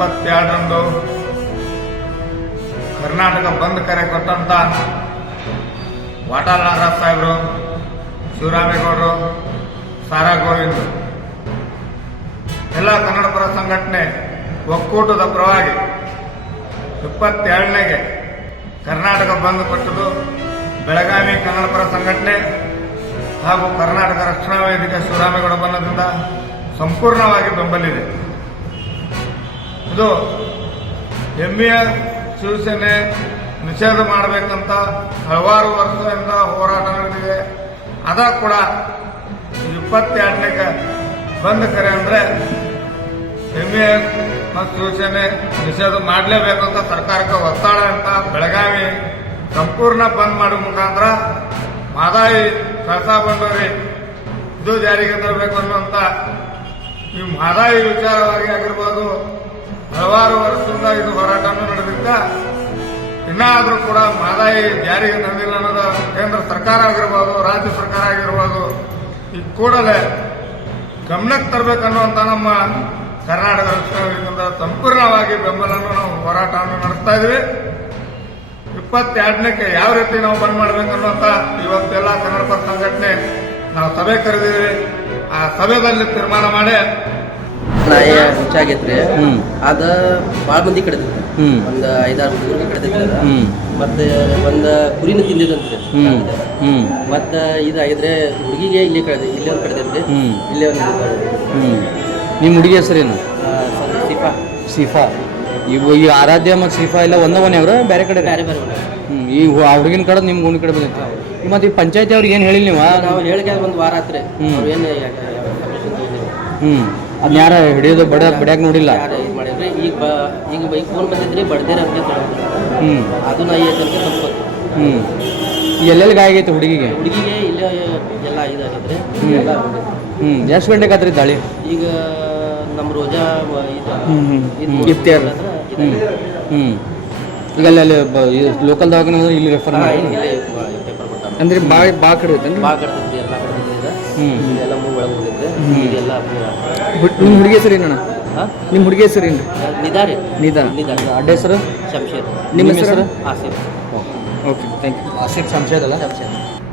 22ರಂದು ಕರ್ನಾಟಕ ಬಂದ್ ಕರೆ ಕೊಟ್ಟಂತ ವಾಟಾಳ್ ನಾಗರಾಜ್ ಸಾಹೇಬರು, ಶಿವರಾಮೇಗೌಡರು, ಸಾರಾ ಗೋವಿಂದ್ ಎಲ್ಲ ಕನ್ನಡ ಪರ ಸಂಘಟನೆ ಒಕ್ಕೂಟದ ಪರವಾಗಿ 22ನೇಗೆ ಕರ್ನಾಟಕ ಬಂದ್ ಕೊಟ್ಟದು ಬೆಳಗಾವಿ ಕನ್ನಡ ಪರ ಸಂಘಟನೆ ಹಾಗೂ ಕರ್ನಾಟಕ ರಕ್ಷಣಾ ವೇದಿಕೆ ಶಿವರಾಮೇಗೌಡ ಬಂಧದಿಂದ ಸಂಪೂರ್ಣವಾಗಿ ಬೆಂಬಲಿದೆ. ಇದು ಹೆಮ್ಮೆಯ ಶಿವಸೇನೆ ನಿಷೇಧ ಮಾಡಬೇಕಂತ ಹಲವಾರು ವರ್ಷದಿಂದ ಹೋರಾಟ ನಡೆದಿದೆ. ಅದ ಕೂಡ 22ನೇಗೆ ಬಂದ್ ಕರೆ ಅಂದ್ರೆ ಹೆಮ್ಮೆಯ ಮತ್ತು ಶಿವಸೇನೆ ನಿಷೇಧ ಮಾಡಲೇಬೇಕು ಅಂತ ಸರ್ಕಾರಕ್ಕೆ ಒತ್ತಡ ಅಂತ ಬೆಳಗಾವಿ ಸಂಪೂರ್ಣ ಬಂದ್ ಮಾಡುವ ಮುಖಾಂತರ ಮಾದಾಯಿ ಕಳಸಾ ಬಂಡೂರಿ ಇದು ಜಾರಿಗೆ ತರಬೇಕು ಅನ್ನುವಂತ ಈ ಮಾದಾಯಿ ವಿಚಾರವಾಗಿ ಆಗಿರ್ಬೋದು ಹಲವಾರು ವರ್ಷದಿಂದ ಇದು ಹೋರಾಟವನ್ನು ನಡೆದಿದ್ದ ಇನ್ನಾದರೂ ಕೂಡ ಮಾದಾಯಿ ಜಾರಿಗೆ ತಂದಿಲ್ಲ ಅನ್ನೋದು ಕೇಂದ್ರ ಸರ್ಕಾರ ಆಗಿರ್ಬೋದು, ರಾಜ್ಯ ಸರ್ಕಾರ ಆಗಿರ್ಬೋದು ಈ ಕೂಡಲೇ ಗಮನಕ್ಕೆ ತರಬೇಕನ್ನುವಂತ ನಮ್ಮ ಕರ್ನಾಟಕ ರಕ್ಷಣಾ ವೇದಿಕೆಯಿಂದ ಸಂಪೂರ್ಣವಾಗಿ ಬೆಂಬಲವನ್ನು ನಾವು ಹೋರಾಟವನ್ನು ನಡೆಸ್ತಾ ಇದ್ವಿ. 22ನೇಗೆ ಯಾವ ರೀತಿ ನಾವು ಬಂದ್ ಮಾಡಬೇಕನ್ನುವಂತ ಇವತ್ತೆಲ್ಲ ಕನ್ನಡ ಪರ ಸಂಘಟನೆ ನಾವು ಸಭೆ ಕರೆದಿದ್ವಿ. ಆ ಸಭೆಯಲ್ಲಿ ತೀರ್ಮಾನ ಮಾಡಿ ನಾಯಿ ಹುಚ್ಚಾಗೈತ್ರಿ. ಅದ ಭಾಳ ಮಂದಿ ಕಡ್ದೈತ್ರಿ, ಒಂದ್ 5-6 ಹುಡುಗರಿಗೆ ಕಡ್ದೈತ್ರಿ ಅದ. ಮತ್ತೆ ಒಂದ್ ಕುರಿನ ತಿಂದಿದಂತ್ರಿ. ಮತ್ತ ಇದಾಗಿದ್ರೆ ಹುಡುಗಿಗೆ ಇಲ್ಲೇ ಒಂದು ಕಡ್ದೈತ್ರಿ, ಇಲ್ಲೇ ಒಂದು. ನಿಮ್ಮ ಹುಡುಗಿ ಹೆಸರೇನು? ಸಿಫಾ. ಸಿಫಾ. ಇವು ಈ ಆರಾಧ್ಯ ಮತ್ತು ಸಿಫಾ ಎಲ್ಲ ಒಂದೇ ಅವ್ರ ಬೇರೆ ಕಡೆ? ಬೇರೆ ಬೇರೆ. ಈ ಆ ಹುಡುಗಿನ ಕಡೆ ನಿಮ್ಮ ಗುಂಡಿ ಕಡೆ ಬಂದೈತಿ. ಮತ್ತೆ ಈ ಪಂಚಾಯತಿ ಅವ್ರಿಗೆ ಏನು ಹೇಳಿಲ್ಲ ನೀವು? ನಾವು ಹೇಳಿಕೆ ಒಂದು ವಾರ ಆತ್ರಿ. ಅವ್ರು ಏನು ಅದನ್ನ ಯಾರ ಹಿಡಿಯೋದು ಬಡ್ಯಾಕ ನೋಡಿಲ್ಲ? ಯಾರು ಇದು ಮಾಡಿದ್ರಿ. ಈಗ ಫೋನ್ ಬಂದಿದ್ರಿ ಬಡ್ದೇರ ಅಂತ ಅದು ನಾ ಏಕಂತೆ ತಪ್ಪತ್ತು. ಎಲ್ಲೆಲ್ಲಿ ಗಾಯ ಆಗೈತೆ ಹುಡುಗಿಗೆ? ಹುಡುಗಿಗೆ ಇಲ್ಲೇ ಎಲ್ಲ ಇದಾಗಿದ್ರಿ. ಎಷ್ಟು ಗಂಟೆಗೆ ಆತ್ರಿ ದಾಳಿ? ಈಗ ನಮ್ಮ ರೋಜಾ ಈಗ ಅಲ್ಲಿ ಲೋಕಲ್ ದವಾಖಾನೆ ಇಲ್ಲಿ ರೆಫರ್ ಅಂದ್ರೆ ಬಾ ಕಡೆ ಬಾ ಕಡ್ತೈತಿ, ಎಲ್ಲ ಕಡ್ತೈತಿ. ಎಲ್ಲ ಒಳಗೆ ಹೋಗಿದ್ರೆ ಇದೆಲ್ಲ. ನಿಮ್ಮ ಹುಡುಗಿ ಹೆಸರು ಏನಣ್ಣ? ನಿಮ್ಮ ಹುಡುಗಿ ಹೆಸರು ಏನು? ನಿಧಾರಿ. ನಿಧಾನ. ಅಡ್ಡ ಹೆಸರು? ಶಂಶೇರ್. ನಿಮ್ಮ ಹೆಸರು? Asif. Okay, thank you. Asif Shamshed ಅಲ್ಲ? ಶಂಶೇದ್.